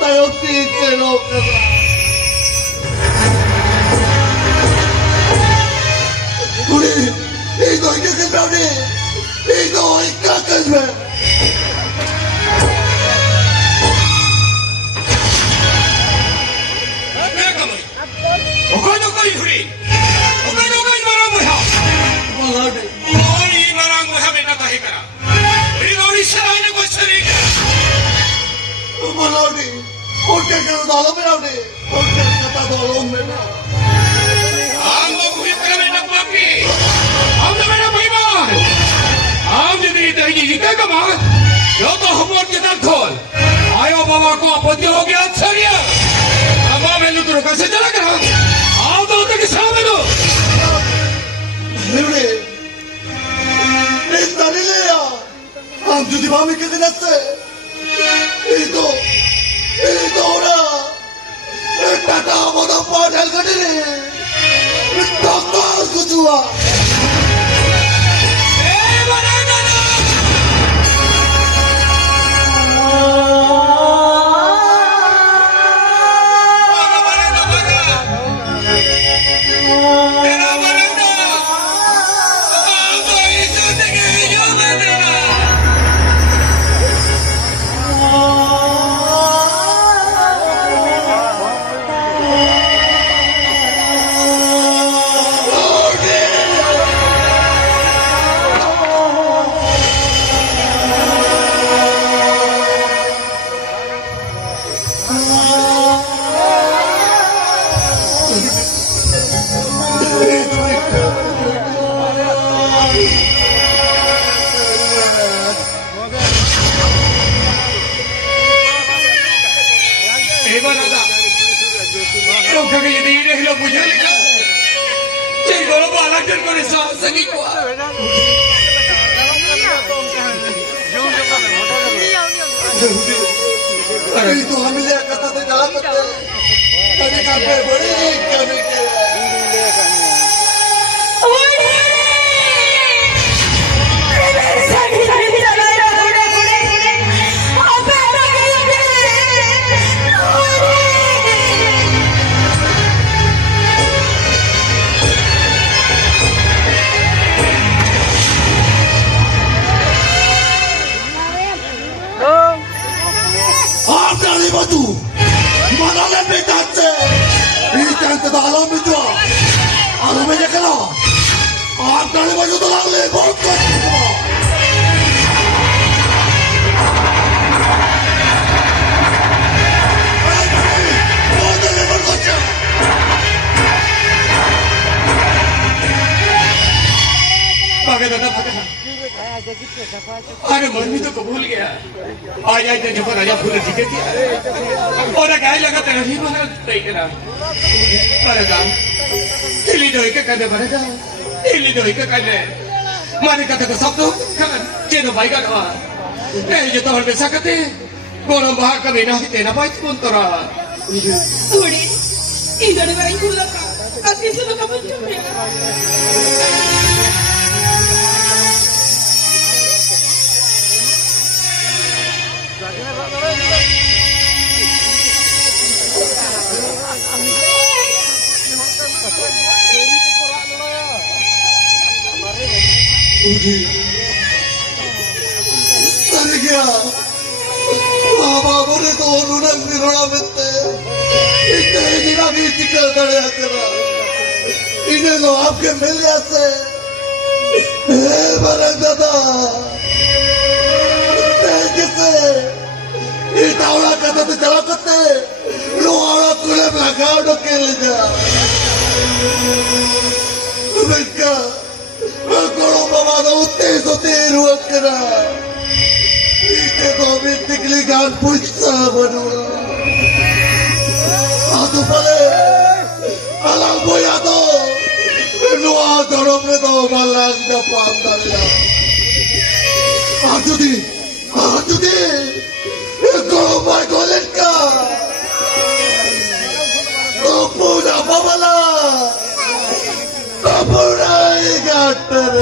tayo titiro ka ba? Uli, ito ay kakasya ni! Ito ay kakasya! Okano ko'y huli! Okano ko'y marang muha! Uli marang muha may natahi ka na! Uli na uli siya ay nagwasari ka! Malawdi, porque que no dalo malawdi, porque que ta dalo mena. Ang mabuhi ka namin ng papi! Ang namin ang paiman! Ang dinita hinihika ka ba? Yoto humor kita tol! Ayaw bawa ko ang pagdihogi at sarya! Ang mga meluturo ka sa talaga! Ang daw tagisama no! Libre, esta nilea, ang judi mami que dinaste. Ito na! Nagtatamo ng panel ka din eh! Nagtakal ko siya! Maranga na! Ito kami lihat kata dalam betul. Tadi sampai beri kami ke. Batu, mana lebih tajam? Ini yang terdalam itu, alam ini kalau, ada lima juta lagi bangkit semua. Ada lima juta. Pakai tetap pakai. अरे mummy तो कबूल गया आज आज जब राजा फूल दिखे दिया और क्या लगा तेरा ही बना नहीं करा अरे काम इली दो एक करने पड़ेगा इली दो एक करने मारे कथा को सब तो कर चेनो भाई का कहा ये तो हर बेसा करते गोरम बाहर का बिना ही तेरा भाई कौन तोरा थोड़ी Idol ba yung kulak ka? At isa na naman yung pera. Talaga, mama mo nito nung nilalamit hindi nagitikal na rin kira. Hindi no, आपके मिल जाते बरक दादा किसे इतावला कहता तो चला करते लोहाड़ा कुले लगाओ डोके ले जा बेटा करो बाबा तो उत्ते रुआ करा इते तो भी टिकली गान पूछता बनूंगा आदू पले अलग बोया तो नुआ धर्म ने तो मलाक दा पांदाला आजू दी करो भाई गोलेट का तो पूजा बाबला तो पूरा ही गाटर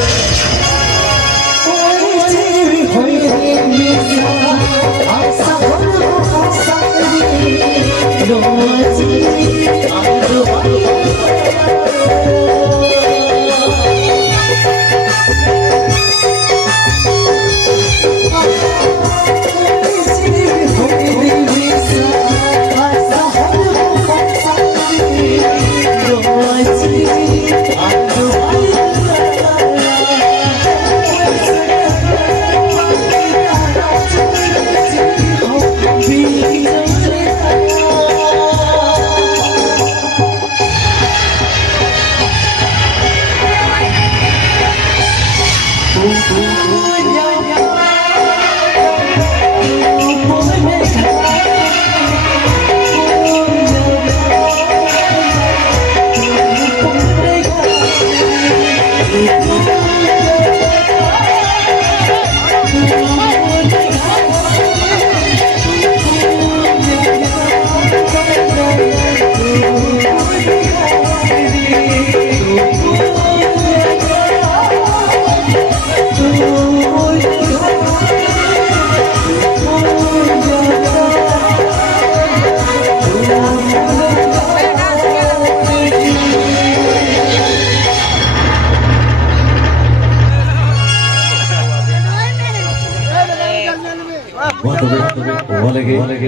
What